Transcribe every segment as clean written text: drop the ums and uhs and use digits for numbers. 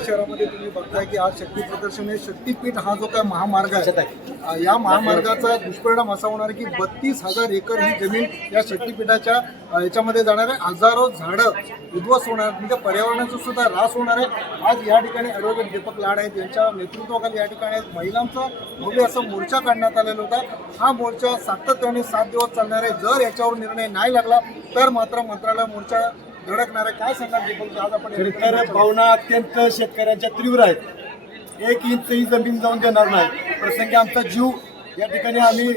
शहरामध्ये तुम्ही बघताय की आज शक्ती प्रदर्शन हे शक्तीपीठ हा जो काय महामार्ग आहे, या महामार्गाचा दुष्परिणाम असा होणार की 32,000 एकर ही जमीन या शक्तीपीठाच्या याच्यामध्ये जाणार आहे. हजारो झाडं उद्ध्वस्त होणार, म्हणजे पर्यावरणाचा सुद्धा ऱ्हास होणार आहे. आज या ठिकाणी ॲडव्होकेट दीपक लाड आहेत, यांच्या नेतृत्वाखाली या ठिकाणी महिलांचा भव्य असा मोर्चा काढण्यात आलेला होता. हा मोर्चा सातत्याने 7 दिवस चालणार आहे. जर याच्यावर निर्णय नाही लागला तर मात्र मंत्रालय मोर्चा धडकणार आहे. काय सांगा दीपक, आज आपण खरं भावना अत्यंत शेतकऱ्यांच्या तीव्र आहेत. 1 इंचही जमीन जाऊन देणार नाही. प्रसंगी आमचा जीव या ठिकाणी आम्ही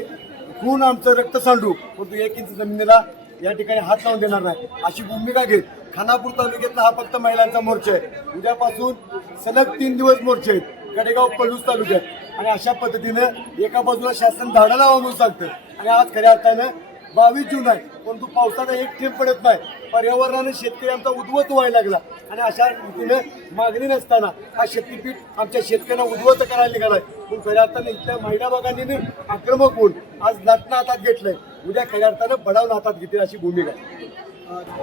खून आमचं रक्त सांडू, परंतु 1 इंच जमिनीला या ठिकाणी हात लावून देणार नाही अशी भूमिका घेत खानापूर तालुक्यातला हा फक्त महिलांचा मोर्चा आहे. उद्यापासून सलग 3 दिवस मोर्चे आहेत कडेगाव पलूस तालुक्यात. आणि अशा पद्धतीनं एका बाजूला शासन झाडं लावा म्हणून सांगतं आणि आज खऱ्या अर्थानं 22 जून आहे, परंतु पावसाचा एक थेंब पडत नाही. पर्यावरणाने शेतकरी आमचा उद्ध्वस्त व्हायला लागला आणि अशा रीतीने मागणी नसताना हा शक्तीपीठ आमच्या शेतकऱ्यांना उद्ध्वस्त करायला निघालाय. पण खऱ्या अर्थानं इथल्या महिला भागांनी आक्रमक होऊन आज लाटणं हातात घेतलंय, उद्या खऱ्या अर्थानं बडावून हातात घेतील अशी भूमिका आहे.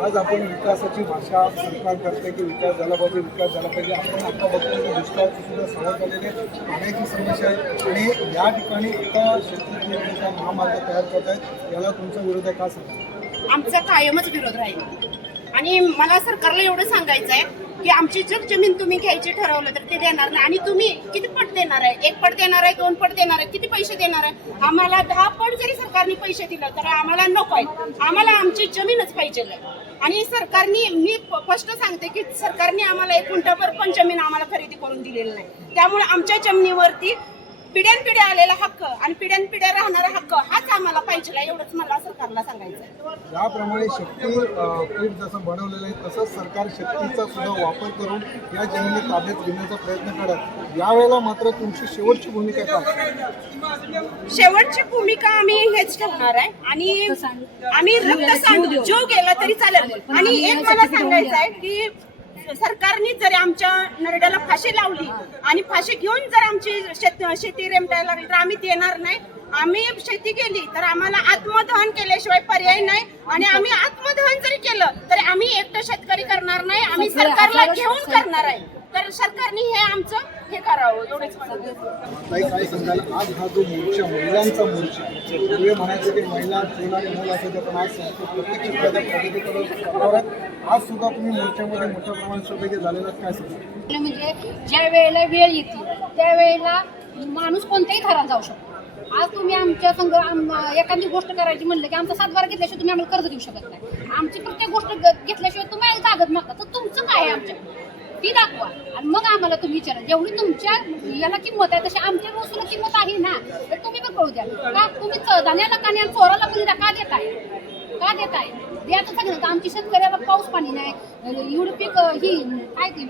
आज आपण विकासाची भाषा सरकार करते की विकास झाला पाहिजे, विकास झाला पाहिजे. आपण आता बघतो की दुष्काळाची सुद्धा सवय झालेली आहे, पाण्याची समस्या आहे आणि या ठिकाणी एका शेतकऱ्यांचा महामार्ग तयार करत आहेत. याला तुमचा विरोध आहे, का सांगा? आमचा कायमच विरोध राहील. आणि मला सरकारला एवढं सांगायचं आहे की आमची जर जमीन तुम्ही घ्यायची ठरवलं तर ते देणार नाही. आणि तुम्ही किती पट देणार आहे? 1 पट देणार आहे, 2 पट देणार आहे, किती पैसे देणार आहे? आम्हाला 10 पट जरी सरकारने पैसे दिले तर आम्हाला नको आहे. आम्हाला आमची जमीनच पाहिजे. आणि सरकारने, मी स्पष्ट सांगते की सरकारने आम्हाला 1 गुंठाभर पण जमीन आम्हाला खरेदी करून दिलेली नाही. त्यामुळे आमच्या जमिनीवरती पिढ्यानपिढ्या आलेला हक्क आणि पिढ्यानपिढ्या राहणारा हक्क हाच आम्हाला पाहिजे, एवढंच मला सरकारला सांगायचं आहे. याप्रमाणे शक्तीपीठ जसं बनवलेलं आहे तसंच सरकार शक्तीचा सुद्धा वापर करून या जमिनी ताब्यात घेण्याचा प्रयत्न करत. यावेळेला मात्र तुमची शेवटची भूमिका काय? शेवटची भूमिका आम्ही हेच ठेवणार आहे आणि आम्ही रक्त सांडू जीव गेला तरी चालेल. आणि एक मला सांगायचं आहे की सरकारने जर आमच्या नरड्याला फाशी लावली आणि फाशी घेऊन जर आमची शेती रेमटायला लागली तर आम्ही देणार नाही. आम्ही शेती केली तर आम्हाला आत्मदहन केल्याशिवाय पर्याय नाही. आणि आम्ही आत्मदहन जरी केलं तरी आम्ही एकटं शेतकरी करणार नाही, आम्ही सरकारला घेऊन करणार आहे. तर सरकारने हे आमचं हे करावं, एवढंच ताई काय सांगाल, आज हा जो मोर्चा महिलांचा मोर्चा, पूर्वी म्हणायचं की महिला चूल आणि मूल असायचं, पण आज प्रत्येक क्षेत्रात प्रगती करत आज सुद्धा तुम्ही मोर्चामध्ये मोठ्या प्रमाणात सहभागी झालेला काय सांगा? म्हणजे ज्या वेळेला वेळ येते त्यावेळेला माणूस कोणत्याही थरात जाऊ शकतो. आज तुम्ही आमच्या संघ एखादी गोष्ट करायची म्हणलं की आमचा 7 बार घेतल्याशिवाय तुम्ही आम्हाला कर्ज देऊ शकत नाही. आमची प्रत्येक गोष्ट घेतल्याशिवाय तुम्ही कागद मागता, तर तुमचं काय आहे आमच्या ती दाखवा आणि मग आम्हाला तुम्ही विचारा. जेवढी तुमच्या याला किंमत आहे तशी आमच्या वस्तूला किंमत आहे ना, तर तुम्ही पण कळू द्या. का तुम्ही धान्याला कान्या चोराला मुलीला का देताय? का देताय? द्यायचं सगळं. आमची शेतकऱ्याला पाऊस पाणी नाही, एवढं पीक ही काय ती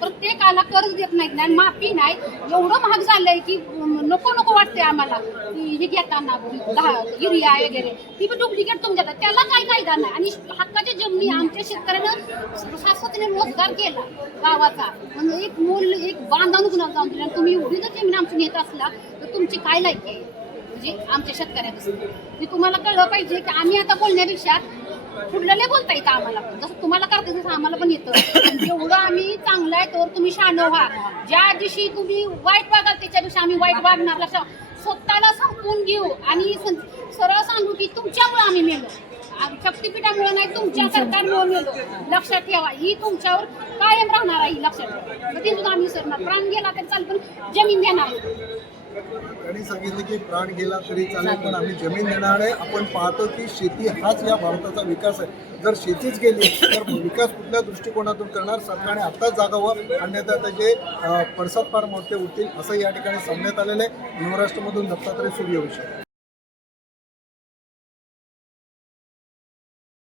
प्रत्येकाला कर्ज देत नाहीत आणि माफी नाही. एवढं महाग झालंय की नको नको वाटते आम्हाला. हे घेताना युरिया वगैरे ती पण डुप्लिकेट तुमच्या त्याला काय कायदा नाही. आणि हक्काच्या जमिनी आमच्या शेतकऱ्यानं शाश्वतीने रोजगार केला गावाचा. म्हणजे एक मूल एक बांधावून गुन्हा जाऊन दिला. तुम्ही एवढी जर जमीन आमची नेत असला तर तुमची काय लायकी आहे म्हणजे आमच्या शेतकऱ्यापासून ते तुम्हाला कळलं पाहिजे की आम्ही आता बोलण्यापेक्षा पुढल्याला बोलता येतं आम्हाला. जसं तुम्हाला करता तसं आम्हाला पण येतं. जेवढं आम्ही चांगलं आहे तर तुम्ही शहाणं व्हा. ज्या दिवशी तुम्ही वाईट वागाल त्याच्यापेक्षा आम्ही वाईट वागणार. लक्षात स्वतःला संपवून घेऊ आणि सरळ सांगू की तुमच्यामुळे आम्ही मेलो, शक्तीपीठामुळे नाही तुमच्या सरकारमुळे मेलो. लक्षात ठेवा, ही तुमच्यावर कायम राहणार आहे. लक्षात ठेवा, ते सुद्धा आम्ही विसरणार. प्राण गेला तरी चालेल पण जमीन देणार. त्यांनी सांगितलं की प्राण गेला तरी चालेल पण आम्ही जमीन देणार आहे. आपण पाहतो की शेती हाच या भारताचा विकास आहे. जर शेतीच गेली तर विकास कुठल्या दृष्टिकोनातून करणार? सरकारने आत्ताच जागावं, अन्यथा त्याचे पडसाद फार मोठे उठतील असं या ठिकाणी सांगण्यात आलेलं आहे. महाराष्ट्रामधून दत्तात्रय सूर्यवंशी.